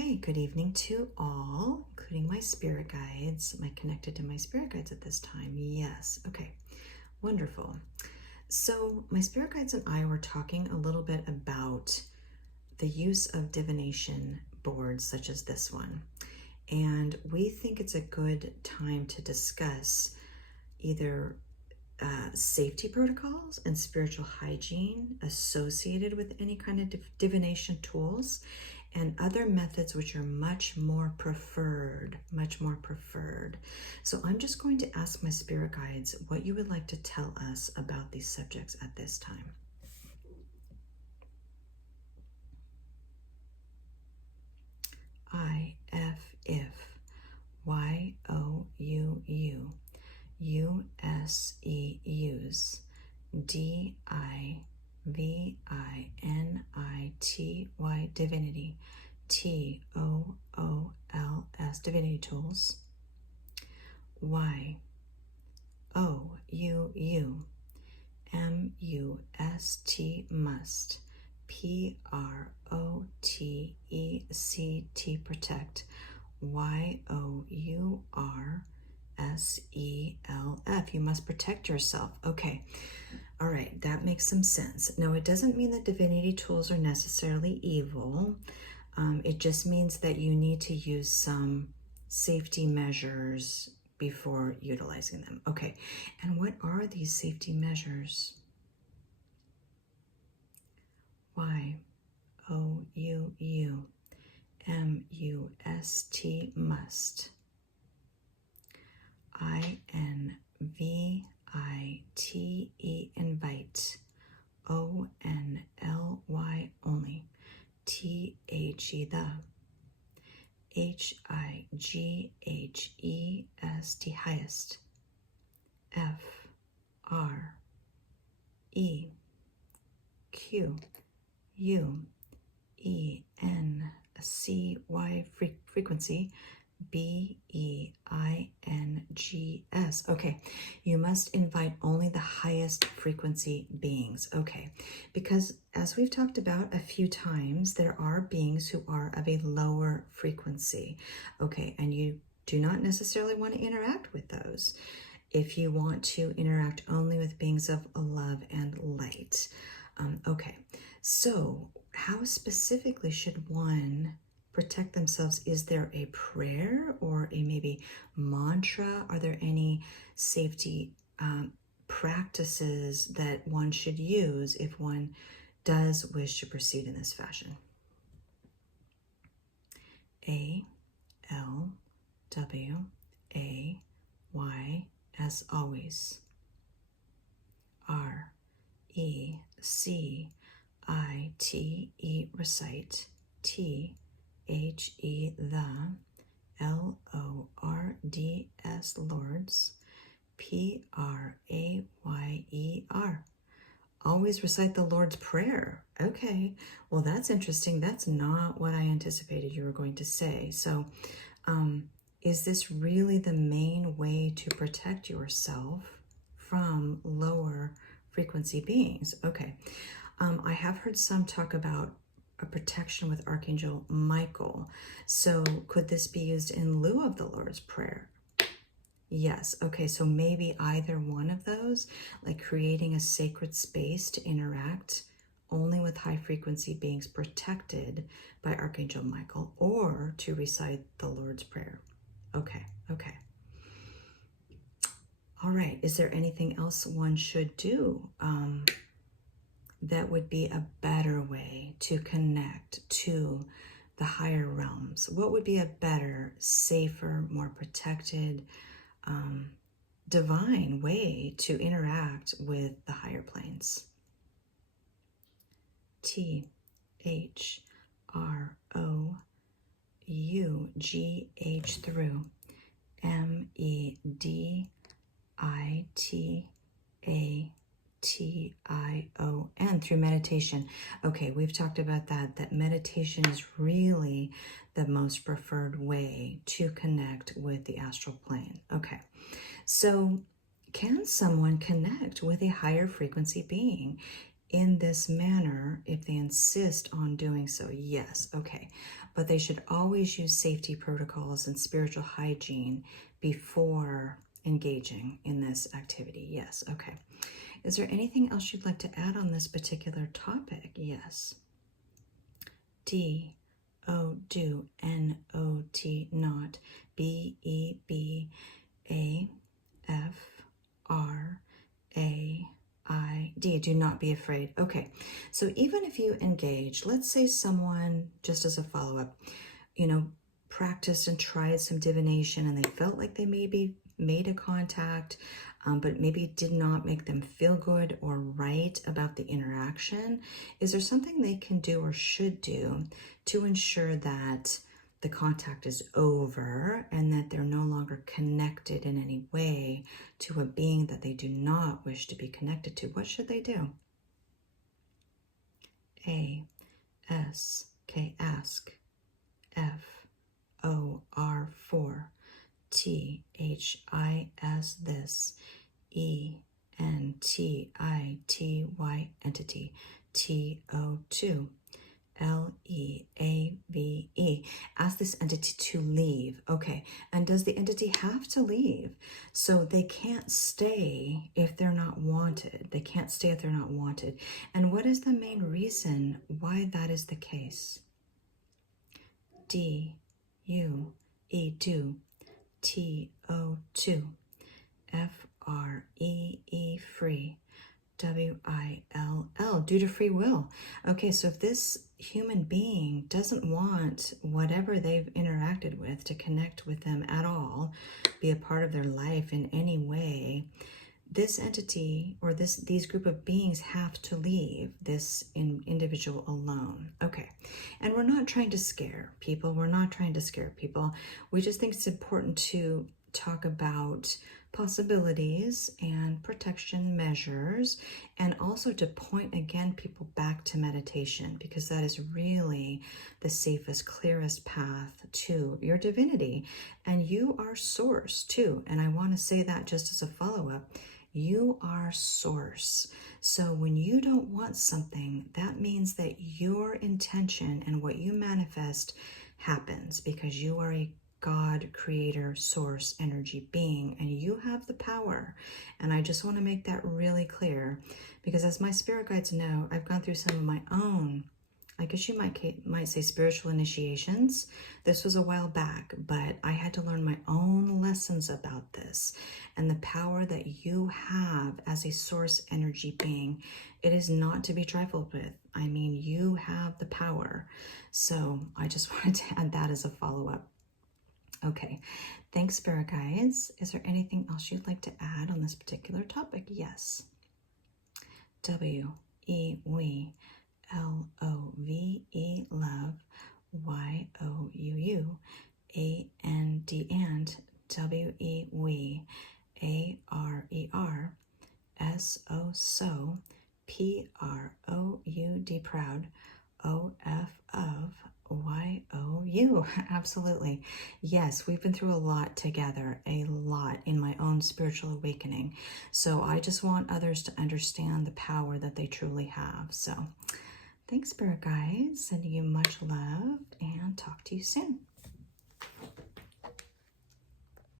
Okay, good evening to all, including my spirit guides. Am I connected to my spirit guides at this time? Yes. Okay, wonderful. So my spirit guides and I were talking a little bit about the use of divination boards such as this one. And we think it's a good time to discuss either safety protocols and spiritual hygiene associated with any kind of divination tools, and other methods which are much more preferred. So I'm just going to ask my spirit guides what you would like to tell us about these subjects at this time. I, F, if, Y, O, U, U, U, S, E, Use, D, I, V, I, N, I, T, Y, Divinity, T, O, O, L, S, Divinity Tools, Y, O, U, U, M, U, S, T, Must, P, R, O, T, E, C, T, Protect, Y, O, U, R, S, E, L, F. You must protect yourself. Okay. All right, that makes some sense. Now, it doesn't mean that divinity tools are necessarily evil. It just means that you need to use some safety measures before utilizing them. Okay, and what are these safety measures? Y, O, U, U, M, U, S, T, must. I, N, V, I, T, E, invite. O, N, L, Y, only. T, H, E, the. H, I, G, H, E, S, T, highest. F, R, E, Q, U, E, N, C, Y, frequency. B, E, I, N, G, S. Okay, you must invite only the highest frequency beings. Okay, because as we've talked about a few times, there are beings who are of a lower frequency. Okay, and you do not necessarily want to interact with those. If you want to interact only with beings of love and light. Okay, so how specifically should one protect themselves? Is there a prayer or a maybe mantra? Are there any safety practices that one should use if one does wish to proceed in this fashion? A, L, W, A, Y, as always. R, E, C, I, T, E, recite. T, H, E, the. L, O, R, D, S, Lords. P, R, A, Y, E, R. Always recite the Lord's Prayer. Okay, well, that's interesting. That's not what I anticipated you were going to say. So, is this really the main way to protect yourself from lower frequency beings? Okay, I have heard some talk about a protection with Archangel Michael. So could this be used in lieu of the Lord's Prayer? Yes. Okay, so maybe either one of those, like creating a sacred space to interact only with high frequency beings protected by Archangel Michael, or to recite the Lord's Prayer. Okay. All right, is there anything else one should do that would be a better way to connect to the higher realms? What would be a better, safer, more protected, divine way to interact with the higher planes? T, H, R, O, U, G, H, through. M, E, D, I, T, A, T-I-O-N, through meditation. Okay, we've talked about that meditation is really the most preferred way to connect with the astral plane. Okay, so can someone connect with a higher frequency being in this manner if they insist on doing so. Yes, okay. But they should always use safety protocols and spiritual hygiene before engaging in this activity. Yes, okay. Is there anything else you'd like to add on this particular topic? Yes. D, O, do, N, O, T, not, B, E, B, A, F, R, A, I, D, do not be afraid. Okay, so even if you engage, let's say someone, just as a follow-up, practiced and tried some divination and they felt like they maybe made a contact, but maybe it did not make them feel good or right about the interaction. Is there something they can do or should do to ensure that the contact is over and that they're no longer connected in any way to a being that they do not wish to be connected to? What should they do? A, S, K, ask. F, O, R, for. T, H, I, S, this. E, N, T, I, T, Y, entity. T, O, 2. L, E, A, V, E. Ask this entity to leave. Okay, and does the entity have to leave? So they can't stay if they're not wanted. They can't stay if they're not wanted. And what is the main reason why that is the case? D, U, E, do. T, O, 2. F, R, E, E, free. W, I, L, L, due to free will. Okay, so if this human being doesn't want whatever they've interacted with to connect with them at all, be a part of their life in any way, this entity or these group of beings have to leave this individual alone. Okay, and we're not trying to scare people. We're not trying to scare people. We just think it's important to talk about possibilities and protection measures, and also to point again people back to meditation, because that is really the safest, clearest path to your divinity. And you are source too. And I want to say that just as a follow-up, you are source. So when you don't want something, that means that your intention and what you manifest happens, because you are a God, creator, source, energy being, and you have the power. And I just want to make that really clear, because as my spirit guides know, I've gone through some of my own, I guess you might say, spiritual initiations. This was a while back, but I had to learn my own lessons about this and the power that you have as a source energy being. It is not to be trifled with. I mean, you have the power. So I just wanted to add that as a follow-up. Okay, thanks, spirit guides. Is there anything else you'd like to add on this particular topic? Yes. W, E, we. L, O, V, E, love. Y, O, U, U. A, N, D, and. W, E, we. A, R, E, R. S, O, so. P, R, O, U, D, proud. O, F, of. Y, O, U. Absolutely. Yes, we've been through a lot together, a lot in my own spiritual awakening. So I just want others to understand the power that they truly have. So thanks, spirit guides. Sending you much love, and talk to you soon.